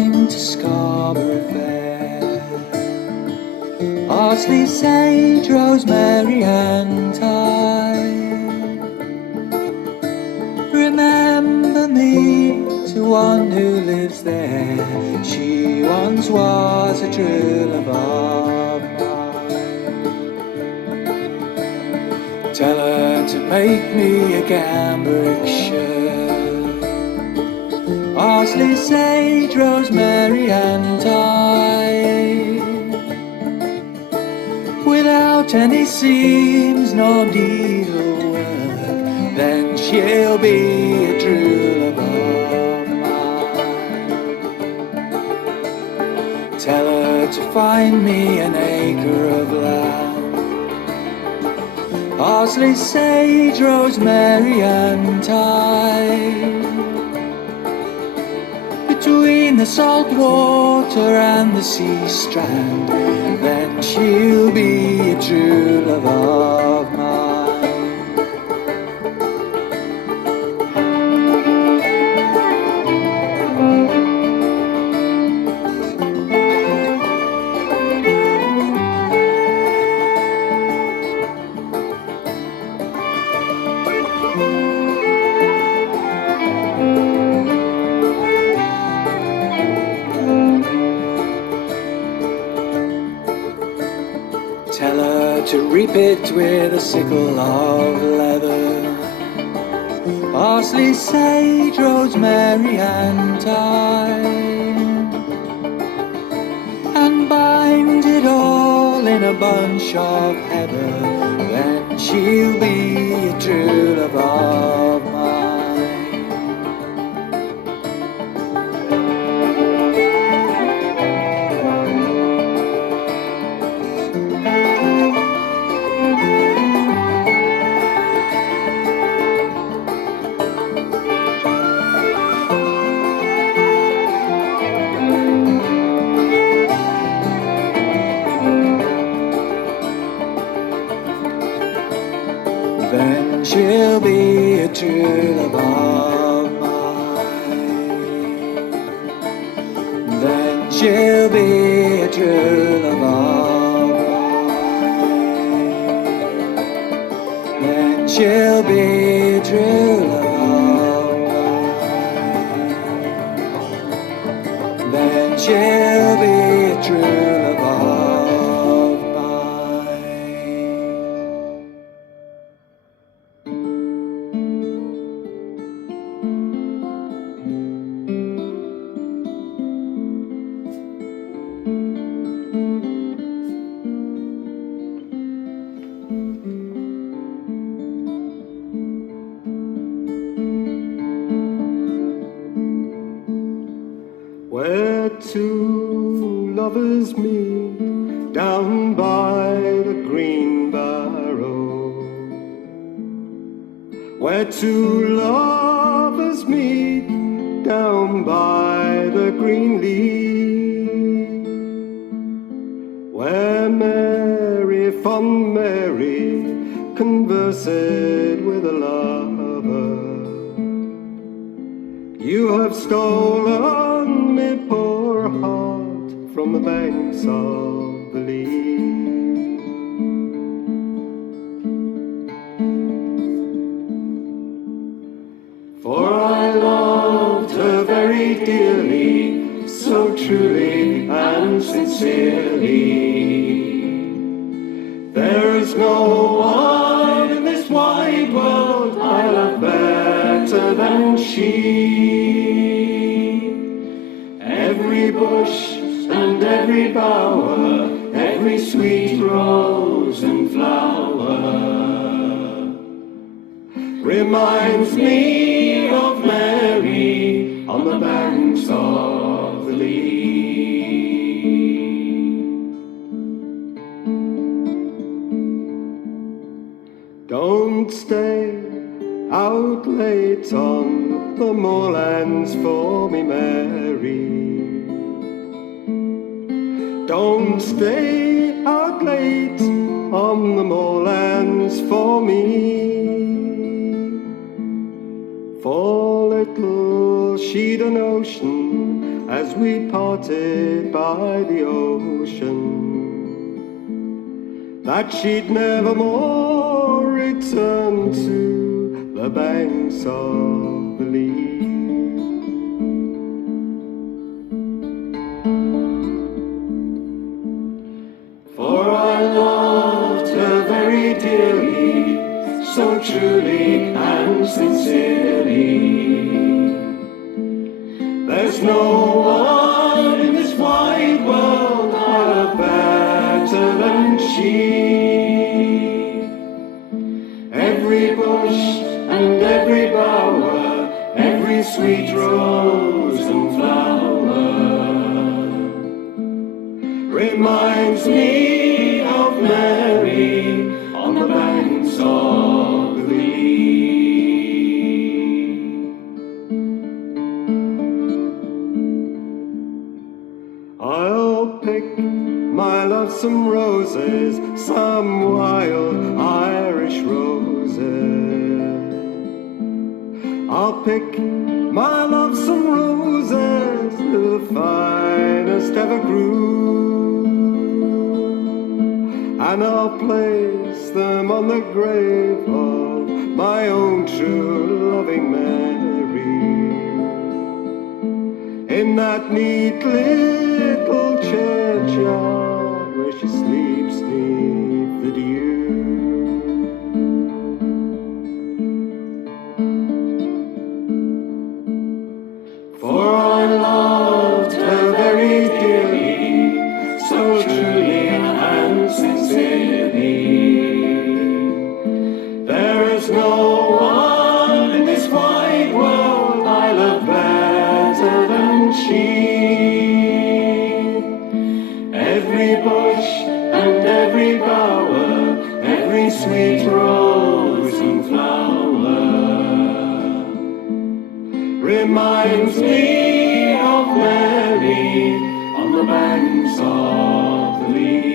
came to Scarborough Fair. Parsley, sage, rosemary and thyme. Remember me to one who lives there. She once was a true love of mine. Tell her to make me a cambric shirt. Parsley, sage, rosemary and thyme. Without any seams nor needlework, then she'll be a true love of mine. Tell her to find me an acre of land. Parsley, sage, rosemary and thyme. Between the salt water and the sea strand, then she'll be a true love of mine. Tell her to reap it with a sickle of leather. Parsley, sage, rosemary and thyme. And bind it all in a bunch of heather. Then she'll be a true love of mine. Then she'll be a true love of mine. Then she'll be a true love of mine. Then she'll be a true love of mine. Then she'll be a true love of mine. Where two lovers meet down by the green barrow. Where two lovers meet down by the green lea. Where Mary, fond Mary, conversed with a lover. You have stolen me poor heart from the banks of the Lee. For I loved her very dearly, so truly and sincerely. There is no one in this wide world I love better than she. Every bush and every bower, every sweet rose and flower reminds me of Mary on the banks of the Lee. Don't stay out late on the moorlands for me, Mary. Don't stay out late on the moorlands for me. For little she'd a notion as we parted by the ocean, that she'd never more return to the banks of the Lee. For I loved her very dearly, so truly and sincerely. There's no one in this wide world I love better than she. Every bush and every bower, every sweet rose and flower reminds me of Mary on the banks of the Lee. I'll pick my love some roses, some wild Irish roses. I'll pick my love some roses, the finest ever grew, and I'll place them on the grave of my own true loving Mary, in that neat little churchyard where she sleeps neath the dew. For I loved her very dearly, so truly and sincerely. There is no one in this wide world I love better than she. Every bush and every bower, every sweet rose and flower reminds me of Mary on the banks of the Lee.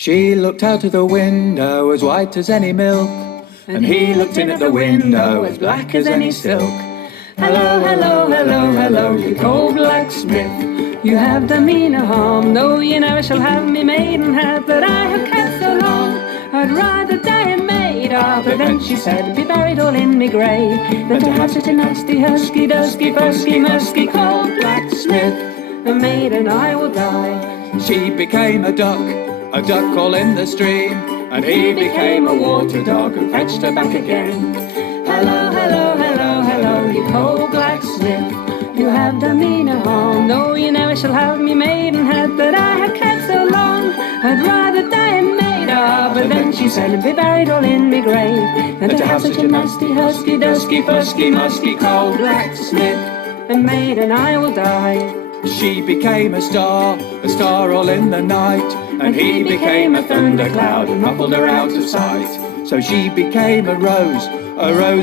She looked out of the window as white as any milk, and he looked in at the window as black as any silk. Hello, hello, hello, hello, you cold blacksmith, you have done me no harm, though you never shall have me maidenhead that I have kept so long. I'd rather die a maid of her than, she said, be buried all in me grave, than to have such a nasty, husky, dusky, fusky, musky, cold blacksmith. A maiden I will die. She became a duck all in the stream, and he became a water dog and fetched her back again. Hello, hello, hello, hello, you cold blacksmith, you have done me no harm, though you never shall have me maidenhead that I have kept so long. I'd rather die a maid, but then she said, and be buried all in me grave, than to have such a nasty, husky, dusky, fusky, musky, cold blacksmith. A maid and I will die. She became a star all in the night, and he became a thundercloud and muffled her out of sight. So she became a rose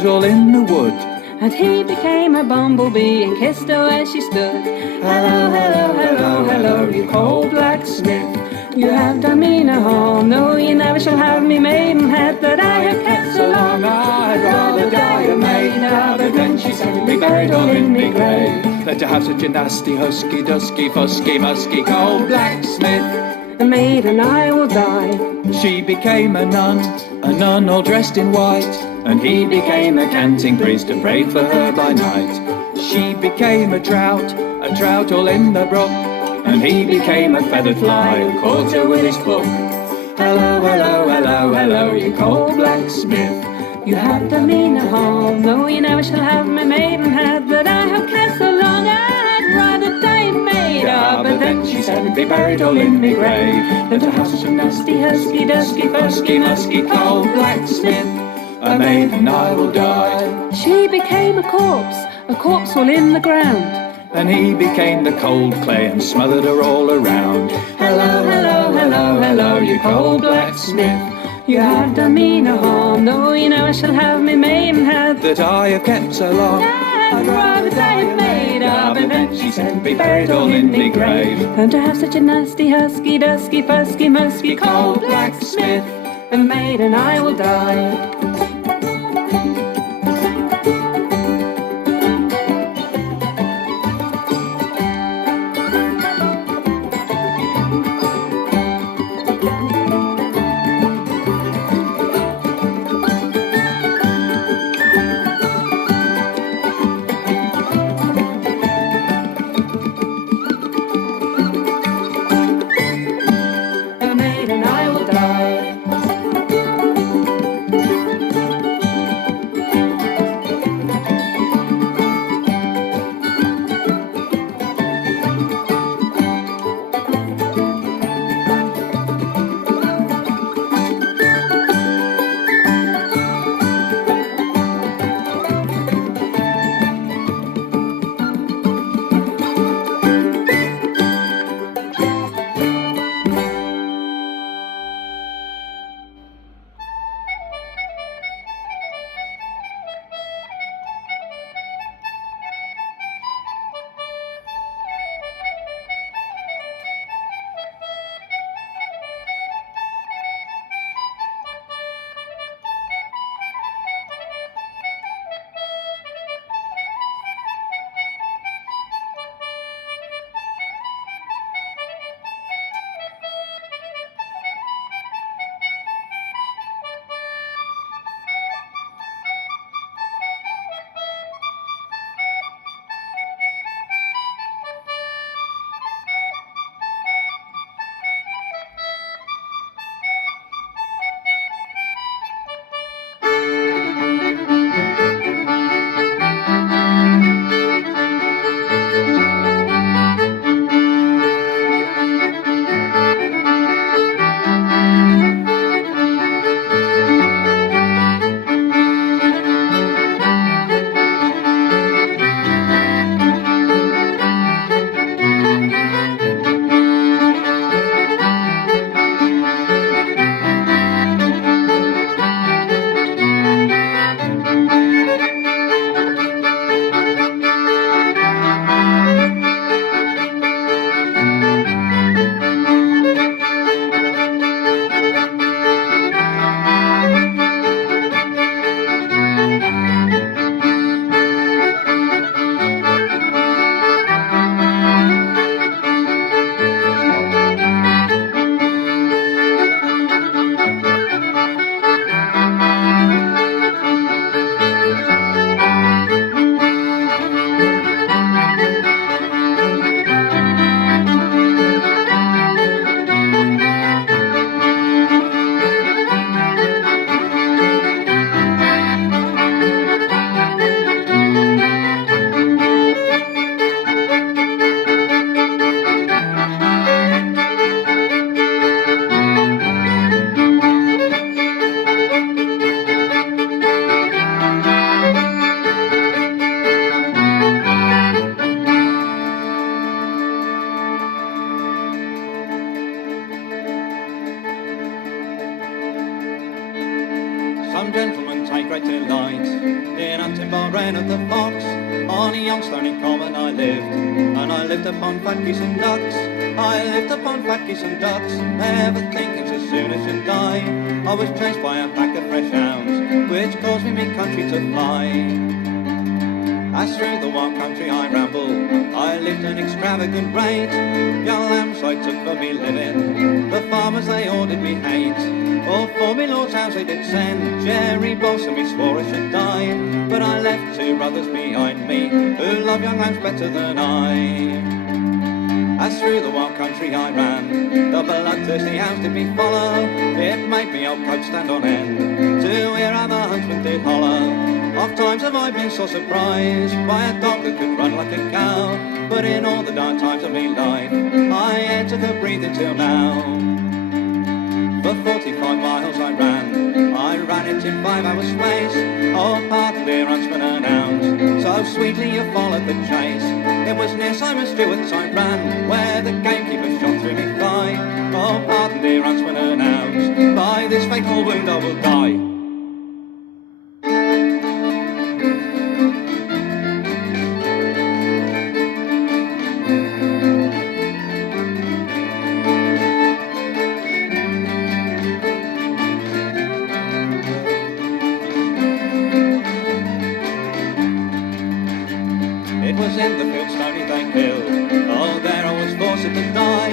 all in the wood, and he became a bumblebee and kissed her where she stood. Hello, hello, hello, hello, you cold blacksmith. You have done me no harm, no, you never shall have me maidenhead that I have kept so long. I'd rather die a maid, but then she said, be buried all in me grave, than to have such a nasty, husky, dusky, fusky, musky, cold blacksmith. A maid and I will die. She became a nun all dressed in white, and he became a canting priest and prayed for her by night. She became a trout all in the brook, and he became a feathered fly and caught her with his hook. Hello, hello, hello, hello, you cold blacksmith. You have done me no harm, no, you never shall have my maidenhead that I have kept so long. I'd rather die a maid, but then she said, be buried all in me grave, than to have such a nasty, husky, dusky, fusky, musky, cold blacksmith. A maid and I will die. She became a corpse all in the ground, and he became the cold clay and smothered her all around. Hello, hello, hello, hello, you cold blacksmith. You have done me no harm, no, you never shall have me maidenhead that I have kept so long. I'd rather die a maid, but then she said, be buried all in me grave, than to have such a nasty, husky, dusky, fusky, musky, cold blacksmith. A maid and I will die. gentlemen take great delight in hunting Bahrain of the fox. On a young stony common I lived, and I lived upon fat geese and ducks. I lived upon fat geese and ducks, never thinking so soon as you'd die. I was chased by a pack of fresh hounds, which caused me country to fly. As through the wild country I ramble, I lived an extravagant rate. Young lambs I took for me living, the farmers they ordered me hate. All for me lord's house they did send, Jerry Bolson me swore I should die. But I left two brothers behind me, who love young lambs better than I. As through the wild country I ran, the bloodthirsty hounds did me follow. It made me old coat stand on end, to hear how the huntsman did hollow. Oft times have I been so surprised by a dog that could run like a cow, but in all the dark times of me life, I had to breathe till now. For 45 miles I ran it in 5 hours space. Oh, pardon dear huntsman and hounds, so sweetly you followed the chase. It was near Simon Stewart's I ran, where the gamekeeper shot through me thigh. Oh, pardon dear huntsman and hounds, by this fatal wound I will die. It was in the field stony they killed, oh there I was forced to die.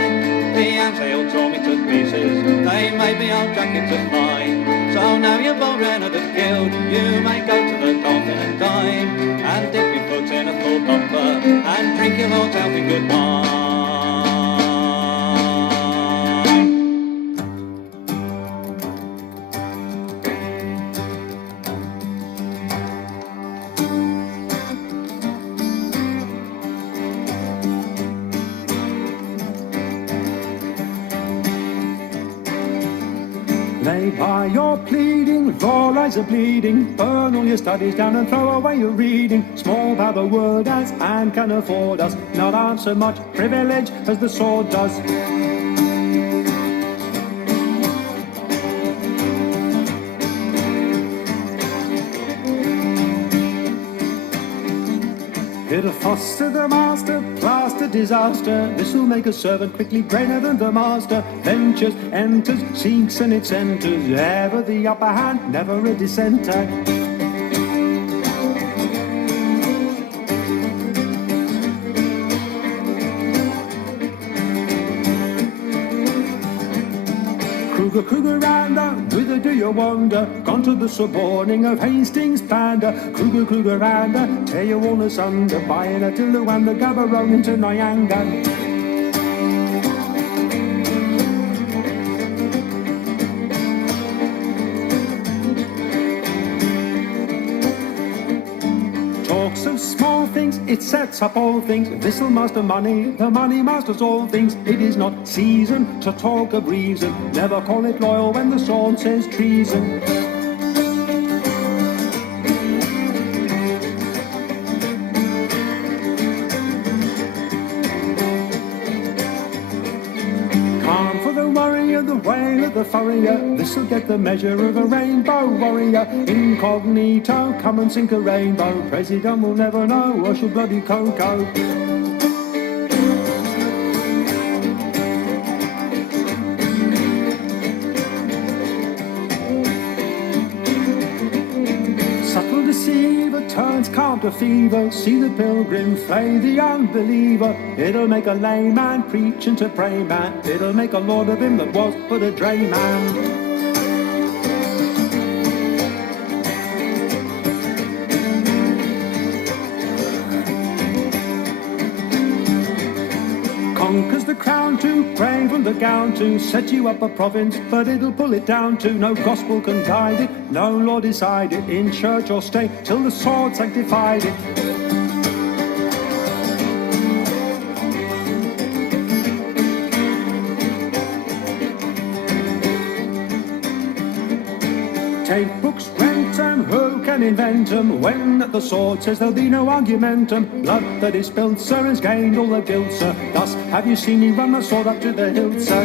The ants they all tore me to pieces, they made me old jacket to fly. So now you're bold Renard have killed, you may go to the dolphin and dive, and dip your foot in a full bumper, and drink your lord's healthy good wine. Lay by your pleading, your eyes are bleeding. Burn all your studies down and throw away your reading. Small power the word has and can afford us, not arm so much privilege as the sword does. It'll foster the master, plaster disaster. This'll make a servant quickly greater than the master. Ventures, enters, seeks and it enters. Ever the upper hand, never a dissenter. Kruger, rounder, whither do you wander? Gone to the suborning of Hastings' pander. Kruger, rounder, tear you all asunder. Buying a Tillo and the Gaborone into Nyanga. Talks of small things, it sets up all things. This'll master money, the money masters all things. It is not season to talk of reason. Never call it loyal when the sword says treason. Calm for the warrior, the wail of the furrier. This'll get the measure of a rainbow warrior. Incognito, come and sink a rainbow. President will never know, or she'll bloody cocoa. Subtle deceiver turns calm to fever. See the pilgrim flay the unbeliever. It'll make a layman preach and to pray man. It'll make a lord of him that was but a drayman. Conquers the crown to, brave and the gown to, set you up a province, but it'll pull it down to. No gospel can guide it, no law decide it, in church or state, till the sword sanctified it. Take books, rent 'em, who can invent 'em? When the sword says there'll be no argumentum. Blood that is spilled, sir, has gained all the guilt, sir. Thus have you seen me run the sword up to the hilt, sir.